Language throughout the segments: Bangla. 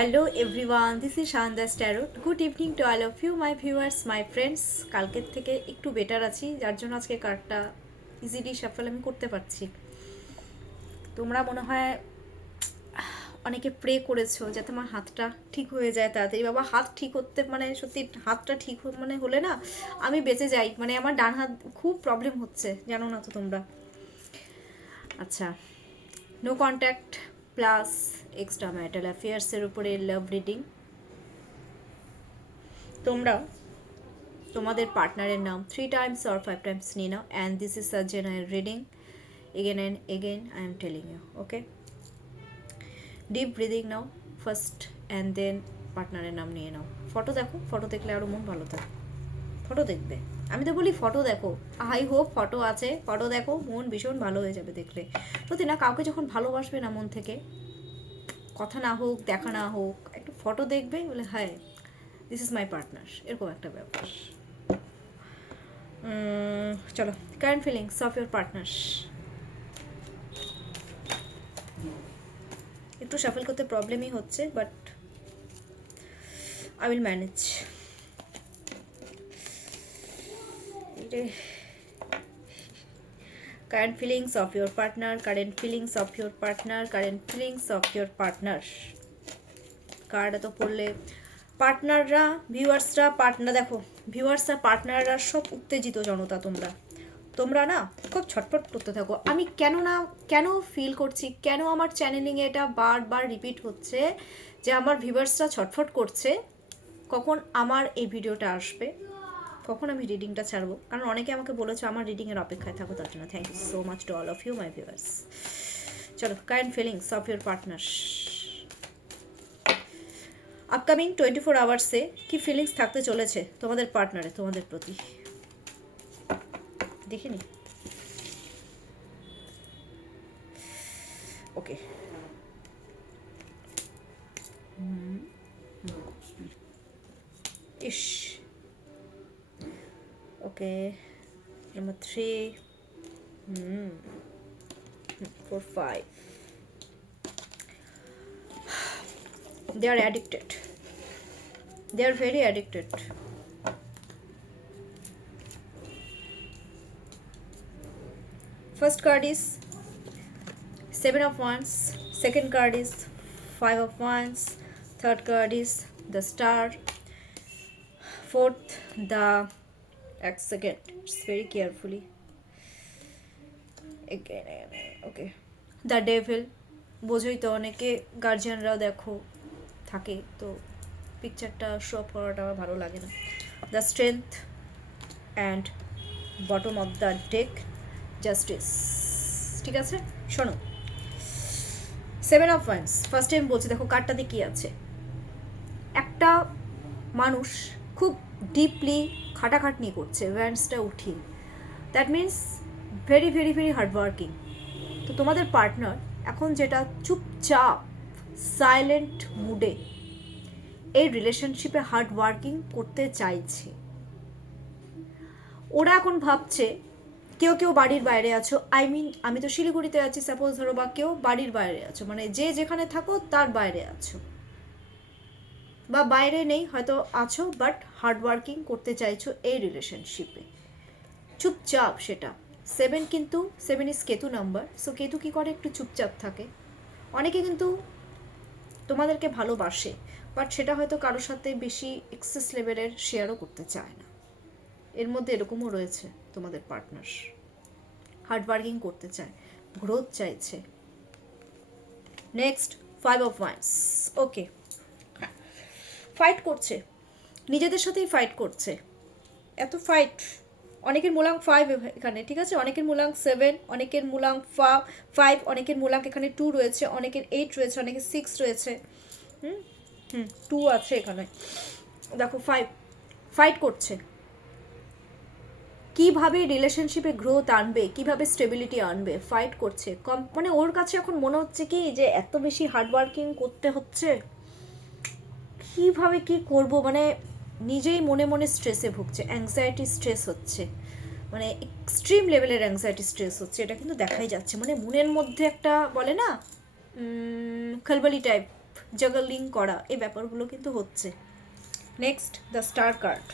Hello everyone, this is Shandas tarot. Good evening to all of you my viewers, my friends. কালকের থেকে একটু বেটার আছি, যার জন্য আজকে কার্ডটা ইজিলি সাফল আমি করতে পারছি। তোমরা মনে হয় অনেকে প্রে করেছো যাতে আমার হাতটা ঠিক হয়ে যায় তাড়াতাড়ি। বাবা, হাত ঠিক হতে মানে সত্যি হাতটা ঠিক মানে হলে না আমি বেঁচে যাই। মানে আমার ডান হাত খুব প্রবলেম হচ্ছে, জানো না তো তোমরা। আচ্ছা, no contact plus extra marital অ্যাফেয়ার্সের উপরে লাভ রিডিং। তোমরা তোমাদের পার্টনারের নাম 3 times or 5 times নিয়ে নাও, and this is a general reading. Again and again I am telling you, okay? Deep breathing নাও ফার্স্ট, অ্যান্ড দেন পার্টনারের নাম নিয়ে নাও। ফটো দেখো, ফটো দেখলে আরও মন ভালো থাকে। ফটো দেখবে, আমি তো বলি ফটো দেখো। আই হোপ ফটো আছে, ফটো দেখো, মন ভীষণ ভালো হয়ে যাবে দেখলে। সত্যি না, কাউকে যখন ভালোবাসবে না মন থেকে, কথা না হোক, দেখা না হোক, একটু ফটো দেখবে, বলে হ্যাঁ দিস ইজ মাই পার্টনার, এরকম একটা ব্যাপার। চলো, current feelings of your partner. একটু শাফল করতে প্রবলেমই হচ্ছে, but I will manage. Current feelings of your partner, current feelings of your partner, current feelings of your partner. Card এত পড়লে পার্টনাররা, ভিউয়ার্সরা, পার্টনার দেখো, ভিউয়ার্সরা, পার্টনাররা সব উত্তেজিত জনতা। তোমরা না খুব ছটফট করতে থাকো। আমি কেন ফিল করছি, কেন আমার চ্যানেলিংয়ে এটা বারবার রিপিট হচ্ছে যে আমার ভিউয়ার্সরা ছটফট করছে কখন আমার এই ভিডিওটা আসবে, কখন আমি রিডিংটা ছাড়বো। কারণ অনেকে আমাকে বলেছে আমার রিডিংয়ের অপেক্ষায় থাকো, তার জন্য thank you so much to all of you my viewers. চলো, current feelings of your partner. Upcoming 24 আওয়ার্সে কি ফিলিংস থাকতে চলেছে তোমাদের পার্টনারে তোমাদের প্রতি, দেখিনি। ওকে, ইস, okay, number 3, 4, 5. They are addicted. They are very addicted. First card is 7 of Wands. Second card is 5 of Wands. Third card is the Star. Fourth, the second. It's very carefully. Again, okay. The Devil. বোঝোই তো, অনেকে গার্জিয়ানরাও দেখো থাকে, তো পিকচারটা শো আপ করাটা আমার ভালো লাগে না। The strength and bottom of the day justice. ঠিক আছে, শোনো, 7 অফ ওয়ান্স। ফার্স্ট টাইম বলছি, দেখো কার্ডটাতে কী আছে। একটা মানুষ খুব ডিপলি খাটাখাটনি করছে ওয়ান্সটা উঠিয়ে, that means very very very hardworking. তো তোমাদের পার্টনার এখন যেটা চুপচাপ সাইলেন্ট মুডে এই রিলেশনশিপে হার্ড ওয়ার্কিং করতে চাইছে। ওরা এখন ভাবছে, কেউ বাড়ির বাইরে আছো, আমি তো শিলিগুড়িতে আছি সাপোজ ধরো, বা কেউ বাড়ির বাইরে আছো, মানে যে যেখানে থাকো তার বাইরে আছো, বা বাইরে নেই হয়তো আছো, বাট হার্ড ওয়ার্কিং করতে চাইছো এই রিলেশনশিপে চুপচাপ। সেটা 7, কিন্তু 7 is Ketu number. So Ketu কী করে, একটু চুপচাপ থাকে। অনেকে কিন্তু তোমাদেরকে ভালোবাসে, বাট সেটা হয়তো কারোর সাথে বেশি এক্সেস লেভেলের শেয়ারও করতে চায় না। এর মধ্যে এরকমও রয়েছে তোমাদের পার্টনার। হার্ডওয়ার্কিং করতে চায়, গ্রোথ চাইছে। Next 5 of wands. Okay, fight করছে, নিজেদের সাথেই ফাইট করছে। এত ফাইট, অনেকের মূলাঙ্ক 5 এখানে, ঠিক আছে, অনেকের মূলাঙ্ক 7, অনেকের মূলাঙ্ক 5, অনেকের মূলাঙ্ক এখানে 2 রয়েছে, অনেকের 8 রয়েছে, অনেকের 6 রয়েছে, 2 আছে এখানে। দেখো ফাইট করছে কিভাবে রিলেশনশিপে গ্রোথ আনবে, কিভাবে স্টেবিলিটি আনবে, ফাইট করছে। মানে ওর কাছে এখন মনে হচ্ছে কি যে এত বেশি হার্ডওয়ার্কিং করতে হচ্ছে, কিভাবে কি করব, মানে নিজেই মনে মনে স্ট্রেসে ভুগছে, অ্যাংজাইটি স্ট্রেস হচ্ছে, মানে এক্সট্রিম লেভেলের অ্যাংজাইটি স্ট্রেস হচ্ছে। এটা কিন্তু দেখাই যাচ্ছে, মানে মনের মধ্যে একটা বলে না খলবলি টাইপ জাগলিং করা, এই ব্যাপারগুলো কিন্তু হচ্ছে। Next the star card,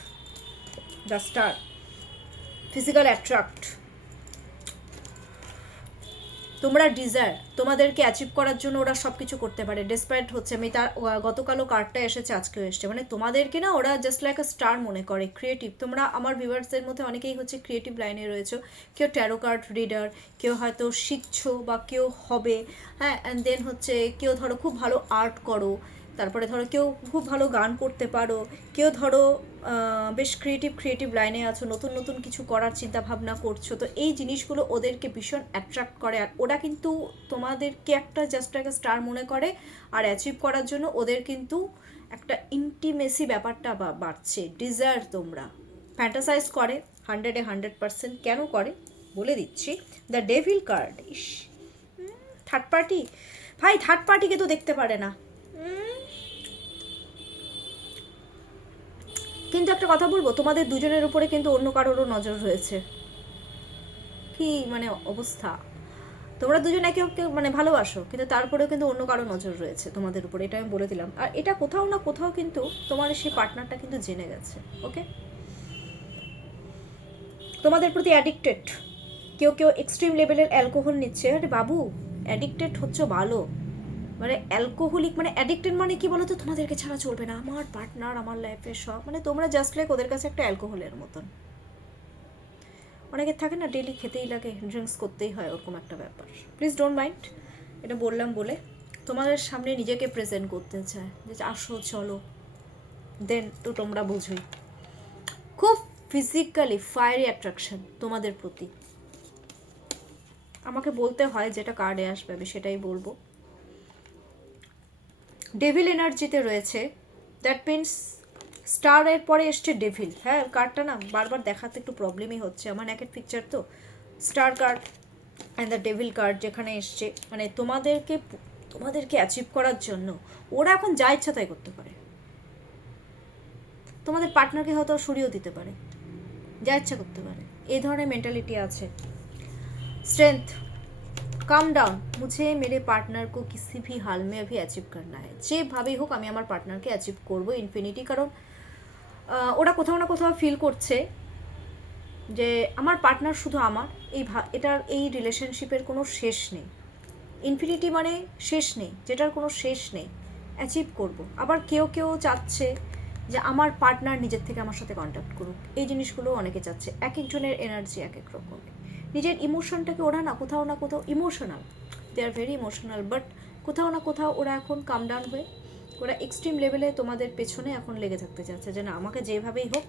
the star, physical attract. তোমরা ডিজায়ার, তোমাদেরকে অ্যাচিভ করার জন্য ওরা সব কিছু করতে পারে, ডেসপাইট হচ্ছে। আমি তার গতকালও কার্ডটা এসেছে, আজকেও এসছে, মানে তোমাদেরকে না ওরা জাস্ট লাইক আ স্টার মনে করে, ক্রিয়েটিভ। তোমরা আমার ভিউয়ার্সদের মধ্যে অনেকেই হচ্ছে ক্রিয়েটিভ লাইনে রয়েছে, কেউ ট্যারো কার্ড রিডার, কেউ হয়তো শিখছো বা কেউ হবে, হ্যাঁ। অ্যান্ড দেন হচ্ছে কেউ ধরো খুব ভালো আর্ট করো, তারপরে ধরো কেউ খুব ভালো গান করতে পারো, কেউ ধরো বেশ ক্রিয়েটিভ লাইনে আছো, নতুন নতুন কিছু করার চিন্তা ভাবনা করছো। তো এই জিনিসগুলো ওদেরকে ভীষণ অ্যাট্রাক্ট করে, আর ওরা কিন্তু তোমাদেরকে একটা জাস্ট একটা স্টার মনে করে। আর অ্যাচিভ করার জন্য ওদের কিন্তু একটা ইন্টিমেসি ব্যাপারটা বাড়ছে, ডিজায়ার তোমরা, ফ্যান্টাসাইজ করে 100% কেন করে বলে দিচ্ছি। The devil card, is third party, ভাই থার্ড পার্টিকে তো দেখতে পারে না। কিন্তু একটা কথা বলবো, তোমাদের দুজনের উপরে কিন্তু অন্য কারোরও নজর রয়েছে। কি মানে অবস্থা, তোমরা দুজন একে ওকে মানে ভালোবাসো, কিন্তু তারপরেও কিন্তু অন্য কারো নজর রয়েছে তোমাদের উপরে, এটা আমি বলে দিলাম। আর এটা কোথাও না কোথাও কিন্তু তোমার সেই পার্টনারটা কিন্তু জেনে গেছে। ওকে, তোমাদের প্রতি অ্যাডিক্টেড, কেউ কেউ এক্সট্রিম লেভেলের অ্যালকোহল নিচ্ছে। আরে বাবু, অ্যাডিক্টেড হচ্ছে ভালো, মানে অ্যালকোহলিক মানে অ্যাডিক্টেড মানে কি বলো তো, তোমাদেরকে ছাড়া চলবে না, আমার পার্টনার আমার লাইফের সব, মানে তোমরা জাস্ট লাইক ওদের কাছে একটা অ্যালকোহলের মতন। অনেকের থাকে না ডেলি খেতেই লাগে, ড্রিঙ্কস করতেই হয়, ওরকম একটা ব্যাপার। প্লিজ ডোন্ট মাইন্ড, এটা বললাম বলে। তোমাদের সামনে নিজেকে প্রেজেন্ট করতে চায় যে আসো চলো, দেন তো তোমরা বুঝোই। খুব ফিজিক্যালি ফায়ারি অ্যাট্রাকশন তোমাদের প্রতি। আমাকে বলতে হয় যেটা কার্ডে আসবে আমি সেটাই বলবো। ডেভিল এনার্জিতে রয়েছে, দ্যাট মিনস স্টারের পরে এসছে ডেভিল। হ্যাঁ, কার্ডটা না বারবার দেখাতে একটু প্রবলেমই হচ্ছে, আমার নেকেট পিকচার তো। Star card and the devil card যেখানে এসছে, মানে তোমাদেরকে অ্যাচিভ করার জন্য ওরা এখন যা ইচ্ছা তাই করতে পারে। তোমাদের পার্টনারকে হয়তো সরিয়েও দিতে পারে, যা ইচ্ছা করতে পারে, এই ধরনের মেন্টালিটি আছে। स्ट्रेंथ, काम डाउन, मुझे मेरे पार्टनर को किसी भी हाल में अभी अचिव करना है, যেভাবে হোক আমি আমার পার্টনারকে অ্যাচিভ করবো ইনফিনিটি। কারণ ওরা কোথাও না কোথাও ফিল করছে যে আমার পার্টনার শুধু আমার, এটার এই রিলেশনশিপের কোনো শেষ নেই। ইনফিনিটি মানে শেষ নেই, যেটার কোনো শেষ নেই, অ্যাচিভ করব। আবার কেউ কেউ চাচ্ছে যে আমার পার্টনার নিজের থেকে আমার সাথে কন্ট্যাক্ট করুক, এই জিনিসগুলো অনেকে চাচ্ছে। এক একজনের এনার্জি এক এক রকম। নিজের ইমোশনটাকে ওরা না কোথাও emotional, they are very emotional, but কোথাও না কোথাও ওরা এখন কাম ডাউন হয়ে ওরা এক্সট্রিম লেভেলে তোমাদের পেছনে এখন লেগে থাকতে চাচ্ছে যে না, আমাকে যেভাবেই হোক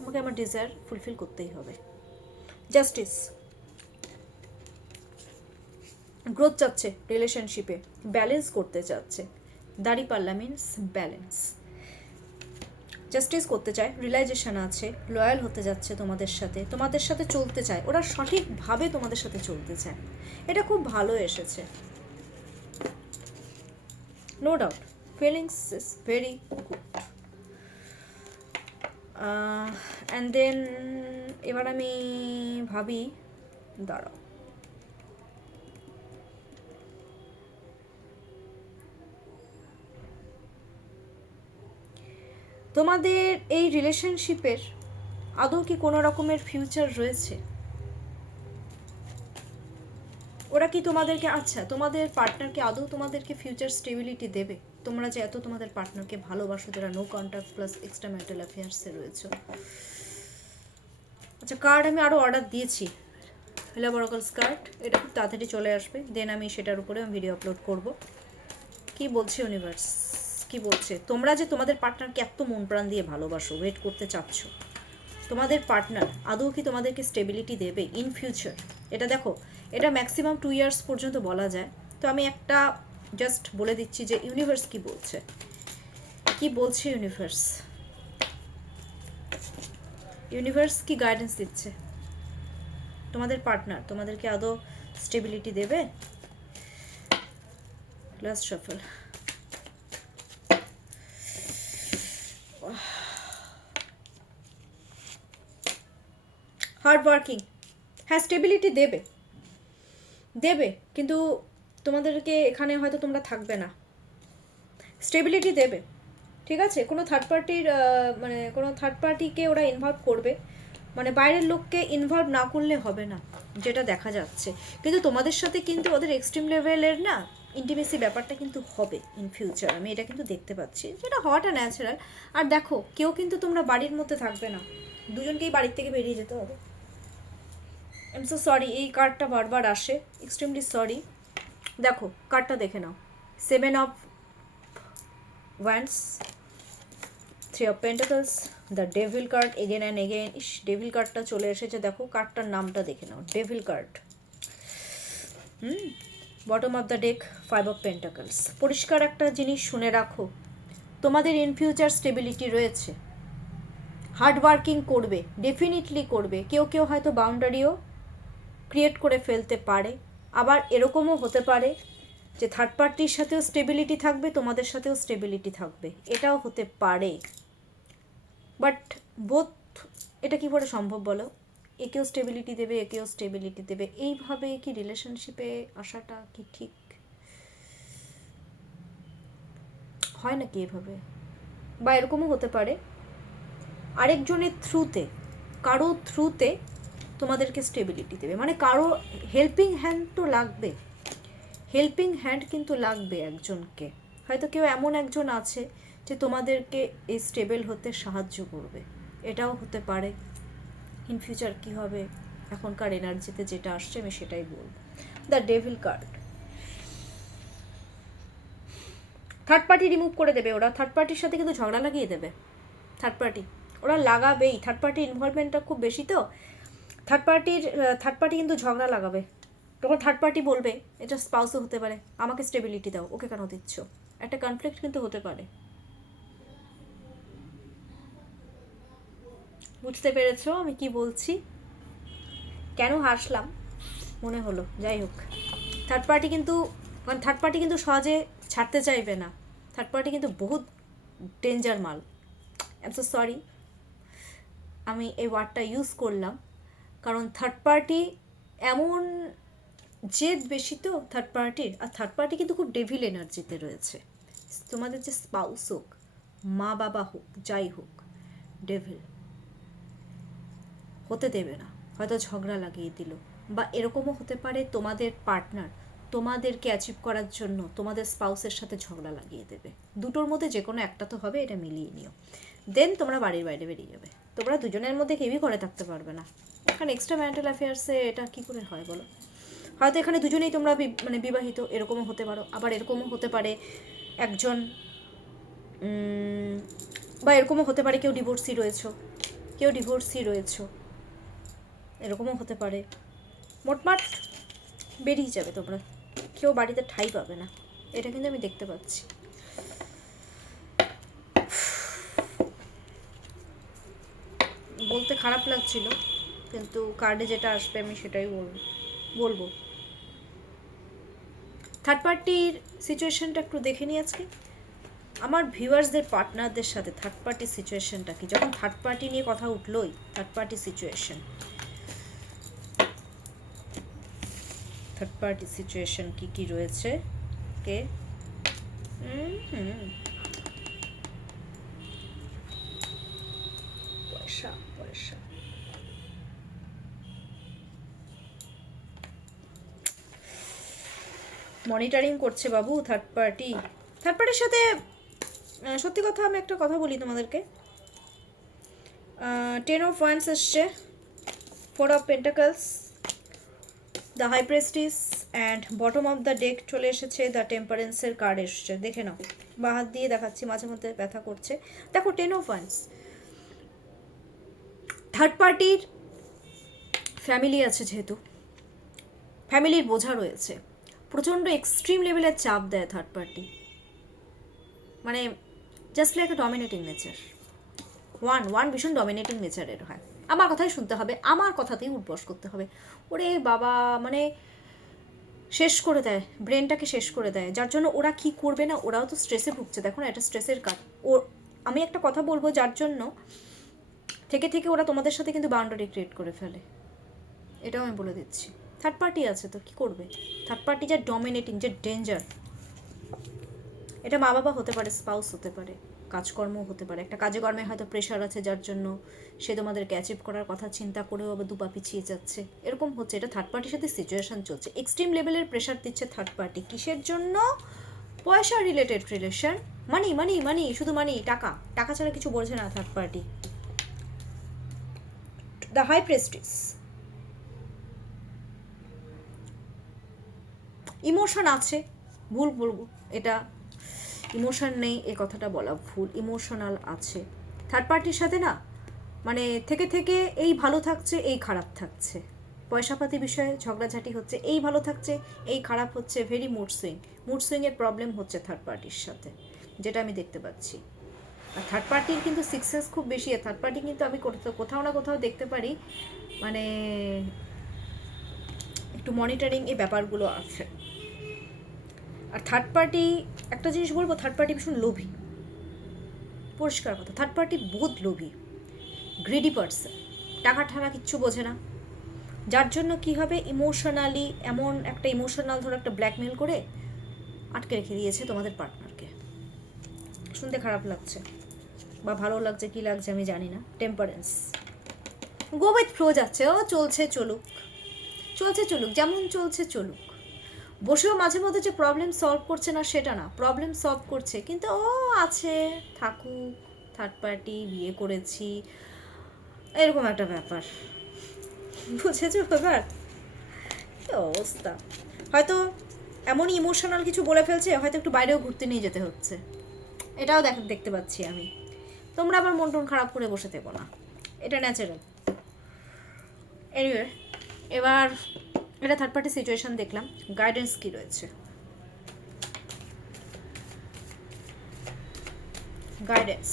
আমাকে আমার ডিজায়ার ফুলফিল করতেই হবে। জাস্টিস, গ্রোথ চাচ্ছে রিলেশনশিপে, ব্যালেন্স করতে চাচ্ছে। দাড়িপাল্লা মিনস ব্যালেন্স, জাস্টিস করতে চায়, রিয়েলাইজেশন আছে, লয়াল হতে যাচ্ছে তোমাদের সাথে চলতে চায়, ওরা সঠিকভাবে তোমাদের সাথে চলতে চায়। এটা খুব ভালো এসেছে, no doubt. Feelings is very good. And then এবার আমি ভাবি, দাঁড়াও, তোমাদের এই রিলেশনশিপের আদৌ কি কোনো রকমের ফিউচার রয়েছে? ওরা কি তোমাদেরকে, আচ্ছা তোমাদের পার্টনারকে আদৌ তোমাদেরকে ফিউচার স্টেবিলিটি দেবে? তোমরা যে এত তোমাদের পার্টনারকে ভালোবাসো, যারা no contact plus extra marital অ্যাফেয়ার্সে রয়েছে। আচ্ছা, কার্ড আমি আরও অর্ডার দিয়েছি, হেলা বরাকলস কার্ড, এটা খুব তাড়াতাড়ি চলে আসবে, দেন আমি সেটার উপরে আমি ভিডিও আপলোড করব। কি বলছে ইউনিভার্স, কি বলছে? তোমরা যে তোমাদের পার্টনারকে এত মন প্রাণ দিয়ে ভালোবাসো, ওয়েট করতে চাচ্ছ, তোমাদের পার্টনার আদৌ কি তোমাদেরকে স্টেবিলিটি দেবে ইন ফিউচার? এটা দেখো, এটা ম্যাক্সিমাম 2 ইয়ার্স পর্যন্ত বলা যায়। তো আমি একটা জাস্ট বলে দিচ্ছি যে ইউনিভার্স কি বলছে, কি বলছে ইউনিভার্স। ইউনিভার্স কি গাইডেন্স দিচ্ছে? তোমাদের পার্টনার তোমাদেরকে আদৌ স্টেবিলিটি দেবে? Last shuffle. হার্ড ওয়ার্কিং, হ্যাঁ স্টেবিলিটি দেবে, কিন্তু তোমাদেরকে এখানে হয়তো তোমরা থাকবে না, স্টেবিলিটি দেবে, ঠিক আছে। কোনো থার্ড পার্টির মানে কোনো থার্ড পার্টিকে ওরা ইনভলভ করবে, মানে বাইরের লোককে ইনভলভ না করলে হবে না, যেটা দেখা যাচ্ছে। কিন্তু তোমাদের সাথে কিন্তু ওদের এক্সট্রিম লেভেলের না ইন্টিমেসি ব্যাপারটা কিন্তু হবে ইন ফিউচার, আমি এটা কিন্তু দেখতে পাচ্ছি, যেটা হওয়াটা ন্যাচারাল। আর দেখো, কেউ কিন্তু তোমরা বাড়ির মধ্যে থাকবে না, দুজনকেই বাড়ির থেকে বেরিয়ে যেতে হবে। আই এম সো সরি, এই কার্ডটা বারবার আসে, এক্সট্রিমলি সরি। দেখো কার্ডটা দেখে নাও, 7 of wands, 3 of pentacles, the devil card again and again. ইস, ডেভিল কার্ডটা চলে এসেছে, দেখো কার্ডটার নামটা দেখে নাও, devil card. Bottom of the deck, 5 of pentacles. পরিষ্কার একটা জিনিস শুনে রাখো, তোমাদের ইন ফিউচার স্টেবিলিটি রয়েছে, হার্ড ওয়ার্কিং করবে, ডেফিনেটলি করবে। কেউ কেউ হয়তো বাউন্ডারিও ক্রিয়েট করে ফেলতে পারে, আবার এরকমও হতে পারে যে থার্ড পার্টির সাথেও স্টেবিলিটি থাকবে, তোমাদের সাথেও স্টেবিলিটি থাকবে, এটাও হতে পারে। বাট বোথ, এটা কী করে সম্ভব বলো? একেও স্টেবিলিটি দেবে, একেও স্টেবিলিটি দেবে, এইভাবে কি রিলেশনশিপে আসাটা কি ঠিক হয় নাকি এভাবে? বা এরকমও হতে পারে আরেকজনের থ্রুতে, কারো থ্রুতে তোমাদেরকে স্টেবিলিটি দেবে, মানে কারো হেল্পিং হ্যান্ড তো লাগবে, হেল্পিং হ্যান্ড কিন্তু লাগবে একজনকে। হয়তো কেউ এমন একজন আছে যে তোমাদেরকে এই স্টেবল হতে সাহায্য করবে, এটাও হতে পারে। ইন ফিউচার কী হবে, এখনকার এনার্জিতে যেটা আসছে আমি সেটাই বলব। The devil card, third party remove করে দেবে ওরা, থার্ড পার্টির সাথে কিন্তু ঝগড়া লাগিয়ে দেবে, থার্ড পার্টি ওরা লাগাবেই, থার্ড পার্টির ইনভলভমেন্টটা খুব বেশি তো, থার্ড পার্টি কিন্তু ঝগড়া লাগাবে। তখন থার্ড পার্টি বলবে, এটা স্পাউসও হতে পারে, আমাকে স্টেবিলিটি দাও, ওকে কেন দিচ্ছ, একটা কনফ্লিক্ট কিন্তু হতে পারে। বুঝতে পেরেছো আমি কি বলছি? কেন হাসলাম মনে হলো, যাই হোক। থার্ড পার্টি কিন্তু, মানে থার্ড পার্টি কিন্তু সহজে ছাড়তে চাইবে না, থার্ড পার্টি কিন্তু বহুত ডেঞ্জার মাল। আই এম সো সরি আমি এই ওয়ার্ডটা ইউজ করলাম, কারণ থার্ড পার্টি এমন জেদ বেশি তো থার্ড পার্টির, আর থার্ড পার্টি কিন্তু খুব ডেভিল এনার্জিতে রয়েছে। তোমাদের যে স্পাউস হোক, মা বাবা হোক, যাই হোক, ডেভিল হতে দেবে না, হয়তো ঝগড়া লাগিয়ে দিল। বা এরকমও হতে পারে তোমাদের পার্টনার তোমাদেরকে অ্যাচিভ করার জন্য তোমাদের স্পাউসের সাথে ঝগড়া লাগিয়ে দেবে, দুটোর মধ্যে যে কোনো একটা তো হবে, এটা মিলিয়ে নিও। দেন তোমরা বাড়ির বাইরে বেরিয়ে যাবে, তোমরা দুজনের মধ্যে কেউই ঘরে থাকতে পারবে না, কারণ এক্সট্রা ম্যারিটাল অ্যাফেয়ার্সে এটা কী করে হয় বলো? হয়তো এখানে দুজনেই তোমরা মানে বিবাহিত, এরকমও হতে পারো, আবার এরকমও হতে পারে একজন, বা এরকমও হতে পারে কেউ ডিভোর্সি রয়েছো, এরকমও হতে পারে। মোটমাট বেরিয়ে যাবে তোমরা, কেউ বাড়িতে ঠাঁই পাবে না, এটা কিন্তু আমি দেখতে পাচ্ছি। বলতে খারাপ লাগছিল, কিন্তু কার্ডে যেটা আসবে আমি সেটাই বলবো। থার্ড পার্টির সিচুয়েশনটা একটু দেখে নিই আজকে আমার ভিউয়ার্সদের, পার্টনারদের সাথে থার্ড পার্টির সিচুয়েশনটা কি, যখন থার্ড পার্টি নিয়ে কথা উঠলোই, third party situation, third party situation কি কি রয়েছে, কে পয়সা পয়সা, মনিটরিং করছে বাবু থার্ড পার্টির সাথে। সত্যি কথা, আমি একটা কথা বলি তোমাদেরকে, 10 অফ ওয়ান্ডস এসছে, 4 of pentacles, the high priestess, and bottom of the deck চলে এসেছে, দ্য টেম্পারেন্সের কার্ড এসছে, দেখে নাও, বা হাত দিয়ে দেখাচ্ছি, মাঝে মধ্যে ব্যথা করছে। দেখো 10 অফ ওয়ান্ডস, থার্ড পার্টির ফ্যামিলি আছে, যেহেতু ফ্যামিলির বোঝা রয়েছে, প্রচণ্ড এক্সট্রিম লেভেলের চাপ দেয় থার্ড পার্টি, মানে just like a dominating nature, one ভীষণ ডমিনেটিং নেচারের হয়, আমার কথাই শুনতে হবে, আমার কথাতেই উঠবস করতে হবে, ওরে বাবা, মানে শেষ করে দেয়, ব্রেনটাকে শেষ করে দেয়, যার জন্য ওরা কি করবে না, ওরাও তো স্ট্রেসে ভুগছে, দেখো না, এটা স্ট্রেসের কাজ। আমি একটা কথা বলবো, যার জন্য থেকে ওরা তোমাদের সাথে কিন্তু বাউন্ডারি ক্রিয়েট করে ফেলে, এটাও আমি বলে দিচ্ছি। থার্ড পার্টি আছে তো কি করবে, থার্ড পার্টি যে ডমিনেটিং, যে ডেঞ্জার, এটা মা বাবা হতে পারে, স্পাউস হতে পারে, কাজকর্ম হতে পারে। একটা কাজে কর্মে হয়তো প্রেশার আছে, যার জন্য সে তোমাদেরকে অ্যাচিভ করার কথা চিন্তা করেও আবার দুপা পিছিয়ে যাচ্ছে, এরকম হচ্ছে। এটা থার্ড পার্টির সাথে সিচুয়েশন চলছে, এক্সট্রিম লেভেলের প্রেশার দিচ্ছে থার্ড পার্টি। কিসের জন্য? পয়সা রিলেটেড রিলেশন, মানি মানি মানি, শুধু মানি, টাকা, টাকা ছাড়া কিছু বলছে না third party. The high priestess, emotion আছে, ভুল বলবো এটা, ইমোশন নেই এ কথাটা বলা ভুল, ইমোশনাল আছে থার্ড পার্টির সাথে না। মানে থেকে থেকে এই ভালো থাকছে, এই খারাপ থাকছে, পয়সাপাতি বিষয়ে ঝগড়াঝাটি হচ্ছে, এই ভালো থাকছে, এই খারাপ হচ্ছে, ভেরি মুড সুইং, মুড সুইংয়ের প্রবলেম হচ্ছে থার্ড পার্টির সাথে, যেটা আমি দেখতে পাচ্ছি। আর থার্ড পার্টির কিন্তু সাকসেস খুব বেশি, থার্ড পার্টি কিন্তু আমি কোথাও না কোথাও দেখতে পারি, মানে একটু মনিটরিং এই ব্যাপারগুলো আছে। আর থার্ড পার্টি, একটা জিনিস বলবো, থার্ড পার্টি ভীষণ লোভী, পরিষ্কার কথা, থার্ড পার্টি বহুত লোভী, গ্রিডি পার্সন, টাকা ঠাকা কিচ্ছু বোঝে না, যার জন্য কি হবে, ইমোশনালি এমন একটা ইমোশনাল ধরো একটা ব্ল্যাকমেল করে আটকে রেখে দিয়েছে তোমাদের পার্টনারকে। শুনতে খারাপ লাগছে বা ভালো লাগছে, কি লাগছে আমি জানি না। টেম্পারেন্স, গো উইথ ফ্লো যাচ্ছে, ও চলছে চলুক, চলছে চলুক, যেমন চলছে চলুক। বসেও মাঝে মধ্যে যে প্রবলেম সলভ করছে না সেটা না, প্রবলেম সলভ করছে, কিন্তু ও আছে, থাকুক, থার্ড পার্টি, বিয়ে করেছি, এরকম একটা ব্যাপার, বুঝেছো ব্যাপার? কি অবস্থা, হয়তো এমনই ইমোশনাল কিছু বলে ফেলছে, হয়তো একটু বাইরেও ঘুরতে নিয়ে যেতে হচ্ছে, এটাও দেখতে পাচ্ছি আমি। তোমরা আবার মন টন খারাপ করে বসে থেকো না, এটা ন্যাচারাল। এনিওয়ে, এবার এটা থার্ড পার্টি সিচুয়েশন দেখলাম, গাইডেন্স কি রয়েছে? গাইডেন্স,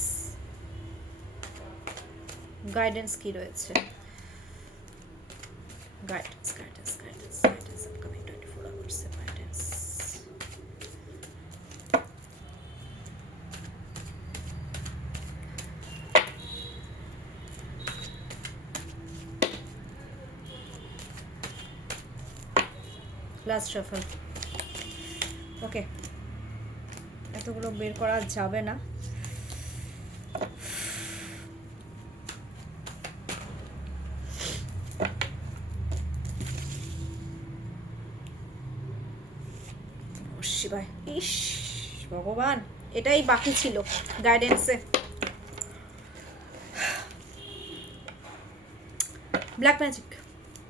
গাইডেন্স কি রয়েছে? Guidance, guidance, guidance, guidance, upcoming 24 hours guidance. Last shuffle, okay, এতগুলো বের করা যাবে না। শিবায়, ইস ভগবান, এটাই বাকি ছিল গাইডেন্সে। Black magic,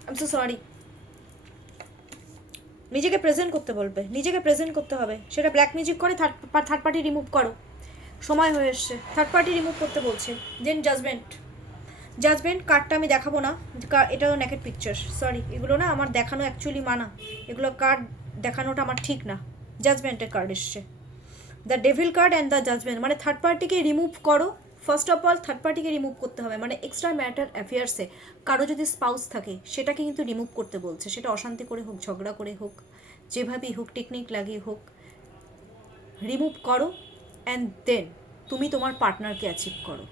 I am so sorry. নিজেকে প্রেজেন্ট করতে বলবে, নিজেকে প্রেজেন্ট করতে হবে, সেটা ব্ল্যাক ম্যাজিক করে থার্ড পার্টি রিমুভ করো, সময় হয়ে এসছে, থার্ড পার্টি রিমুভ করতে বলছে। দেন জাজমেন্ট, জাজমেন্ট কার্ডটা আমি দেখাবো না, এটাও নেকেড পিকচার, সরি, এগুলো না আমার দেখানো অ্যাকচুয়ালি মানা, এগুলো কার্ড দেখানোটা আমার ঠিক না। জাজমেন্টের কার্ড এসছে, the devil card and the judgement, মানে থার্ড পার্টিকে রিমুভ করো। ফার্স্ট অফ অল থার্ড পার্টিকে রিমুভ করতে হবে, মানে এক্সট্রা ম্যাটার অ্যাফেয়ার্সে কারো যদি স্পাউস থাকে সেটাকে কিন্তু রিমুভ করতে বলছে, সেটা অশান্তি করে হোক, ঝগড়া করে হোক, যেভাবেই হোক, টেকনিক লাগিয়ে হোক, রিমুভ করো। অ্যান্ড দেন তুমি তোমার পার্টনারকে অ্যাচিভ করো,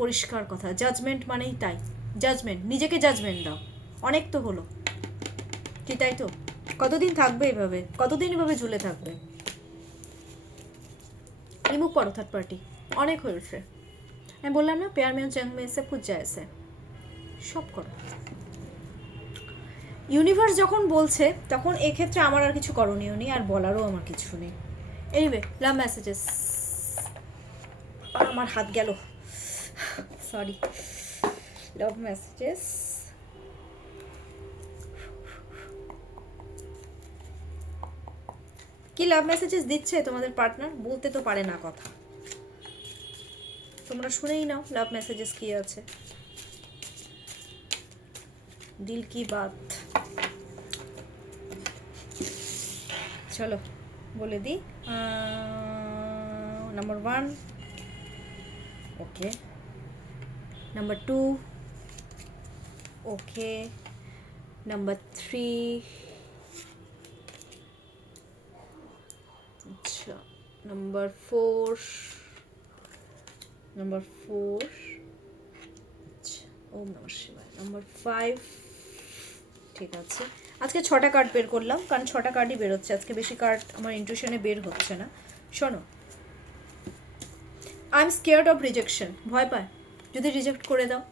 পরিষ্কার কথা। জাজমেন্ট মানেই তাই, জাজমেন্ট, নিজেকে জাজমেন্ট দাও, অনেক তো হলো কি, তাই তো? কতদিন থাকবে এভাবে, কতদিন এভাবে ঝুলে থাকবে? রিমুভ করো থার্ড পার্টি, অনেক হয়েছে। আমি বললাম না, পেয়ার মেয়ে জং মেয়ে সব কুছ জায়সে, সব করো। ইউনিভার্স যখন বলছে তখন এক্ষেত্রে আমার আর কিছু করণীয় নেই, আর বলারও আমার কিছু নেই। এনিওয়ে, লাভ মেসেজেস, আমার হাত গেল, সরি। লাভ মেসেজেস, কি লাভ মেসেজেস দিচ্ছে তোমাদের পার্টনার? বলতে তো পারে না কথা, তোমরা শুনেই নাও লাভ মেসেজেস কি আছে। দিল কি বাত, চলো বলে দিই। নাম্বার 1, ওকে, নাম্বার 2, ওকে, নাম্বার 3, আচ্ছা, নাম্বার 4, নাম্বার 4, আচ্ছা, ওম নমঃ শিবায়, নাম্বার 5, ঠিক আছে, আজকে 6টা কার্ড বের করলাম, কারণ 6টা কার্ডই বেরোচ্ছে আজকে, বেশি কার্ড আমার ইনটিউশনে বের হচ্ছে না। শোনো, I am scared of rejection, ভয় পায় যদি রিজেক্ট করে দাও।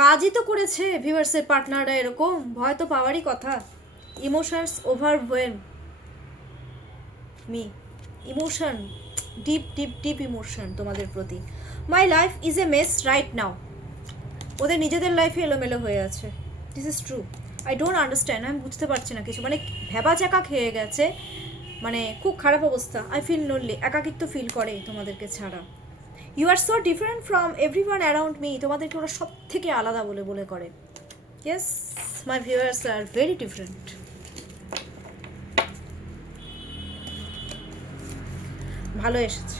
কাজই তো করেছে ভিউয়ার্সের পার্টনাররা, এরকম ভয় তো পাওয়ারই কথা। Emotions overwhelm me, emotion, deep deep deep emotion তোমাদের প্রতি। My life is a mace right now, ওদের নিজেদের লাইফে এলোমেলো হয়ে আছে। This is true, I don't understand, আমি বুঝতে পারছি না কিছু, মানে ভেবা চাকা খেয়ে গেছে, মানে খুব খারাপ অবস্থা। আই ফিল লোনলি, একাকিত্ব ফিল করে তোমাদেরকে ছাড়া। You are so different from every one around me, তোমাদেরকে ওরা সব থেকে আলাদা বলে বলে করে। Yes, my viewers are very different. ভালো এসেছে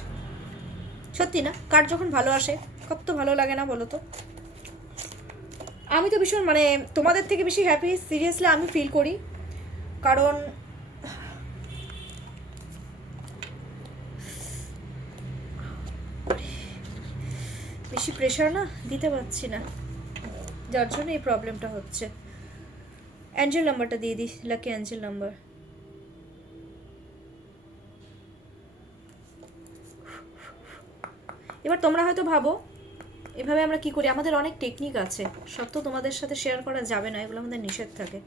সত্যি না, কার যখন ভালো আসে কত ভালো লাগে না বলো তো। আমি তো ভীষণ, মানে তোমাদের থেকে বেশি হ্যাপি সিরিয়াসলি আমি ফিল করি, কারণ বেশি প্রেশার না দিতে পারছি না, যার জন্য এই প্রবলেমটা হচ্ছে। অ্যাঞ্জেল নাম্বারটা দিয়ে দিই, লাকি অ্যাঞ্জেল নাম্বার। এবার তোমরা হয়তো ভাবো এভাবে আমরা কি করি, আমাদের অনেক টেকনিক আছে, সব তো তোমাদের সাথে শেয়ার করা যাবে না, এগুলো আমাদের নিষেধ থাকে।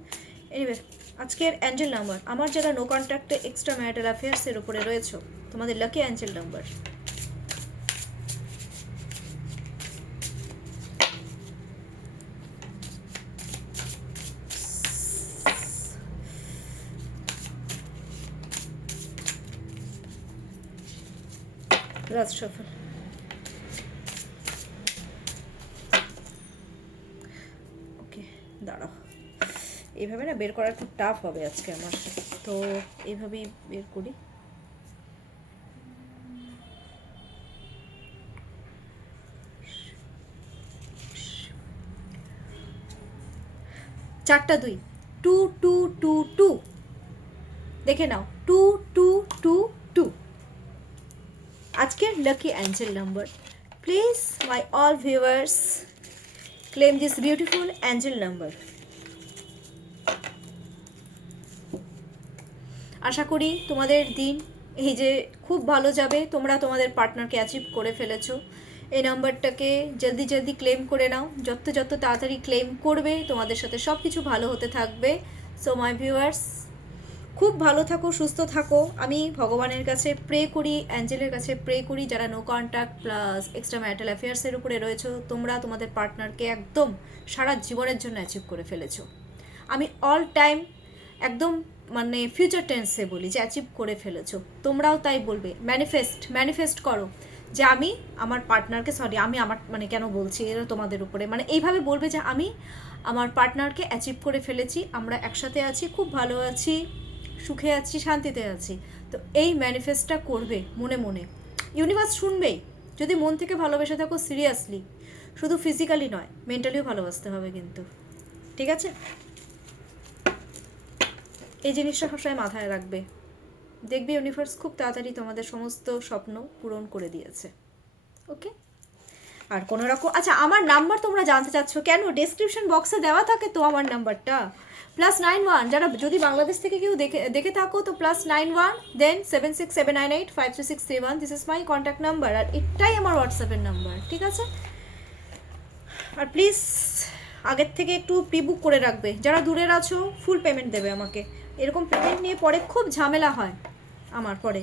এনিওয়ে, আজকের অ্যাঞ্জেল নাম্বার, আমার যারা নো কন্ট্যাক্টে এক্সট্রা ম্যারিটাল অ্যাফেয়ার্সের উপরে রয়েছে, তোমাদের লাকি অ্যাঞ্জেল নাম্বার। রাজ সফল। ওকে দাঁড়াও, এইভাবে না বের করা খুব টাফ হবে আজকে আমার, তো এইভাবেই বের করি। চারটা 2, 2 2 2 2, দেখে নাও 2 2 2 2, আজকের lucky angel number. Please my all viewers claim this beautiful angel number. আশা করি তোমাদের দিন এই যে খুব ভালো যাবে, তোমরা তোমাদের পার্টনারকে অ্যাচিভ করে ফেলেছো। এই নাম্বারটাকে জলদি জলদি ক্লেম করে নাও, যত যত তাড়াতাড়ি ক্লেম করবে তোমাদের সাথে সব কিছু ভালো হতে থাকবে। সো মাই ভিউয়ার্স, খুব ভালো থাকো, সুস্থ থাকো। আমি ভগবানের কাছে প্রে করি, অ্যাঞ্জেলের কাছে প্রে করি, যারা no contact plus extra marital অ্যাফেয়ার্সের উপরে রয়েছো, তোমরা তোমাদের পার্টনারকে একদম সারা জীবনের জন্য অ্যাচিভ করে ফেলেছো। আমি অল টাইম একদম মানে ফিউচার টেন্সে বলি যে অ্যাচিভ করে ফেলেছো, তোমরাও তাই বলবে। ম্যানিফেস্ট করো যে আমি আমার পার্টনারকে, সরি আমি আমার মানে কেন বলছি এরা তোমাদের উপরে, মানে এইভাবে বলবে যে আমি আমার পার্টনারকে অ্যাচিভ করে ফেলেছি, আমরা একসাথে আছি, খুব ভালো আছি, সুখে আছি, শান্তিতে আছি। তো এই ম্যানিফেস্টটা করবে মনে মনে, ইউনিভার্স শুনবেই। যদি মন থেকে ভালোবেসে থাকো সিরিয়াসলি, শুধু ফিজিক্যালি নয় মেন্টালিও ভালোবাসতে হবে কিন্তু, ঠিক আছে? এই জিনিসটা সবসময় মাথায় রাখবে, দেখবে ইউনিভার্স খুব তাড়াতাড়ি তোমাদের সমস্ত স্বপ্ন পূরণ করে দিয়েছে। ওকে, আর কোনো রকম, আচ্ছা আমার নাম্বার তোমরা জানতে চাচ্ছ কেন, ডেসক্রিপশন বক্সে দেওয়া থাকে তো আমার নাম্বারটা, +91, যারা যদি বাংলাদেশ থেকে কেউ দেখে থাকো তো +91 then 7679853631, this is my contact number, আর এটাই আমার হোয়াটসঅ্যাপের নাম্বার, ঠিক আছে? আর প্লিজ আগের থেকে একটু প্রি বুক করে রাখবে, যারা দূরের আছো ফুল পেমেন্ট দেবে আমাকে, এরকম পেমেন্ট নিয়ে পরে খুব ঝামেলা হয় আমার পরে।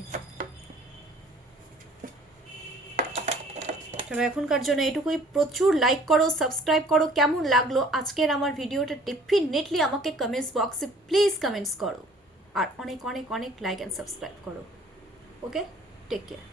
চলো এখনকার জন্য এটুকুই, প্রচুর লাইক করো, সাবস্ক্রাইব করো। কেমন লাগলো আজকের আমার ভিডিওটা ডেফিনেটলি আমাকে কমেন্টস বক্সে প্লিজ কমেন্টস করো, আর অনেক অনেক অনেক লাইক অ্যান্ড সাবস্ক্রাইব করো। ওকে, টেক কেয়ার।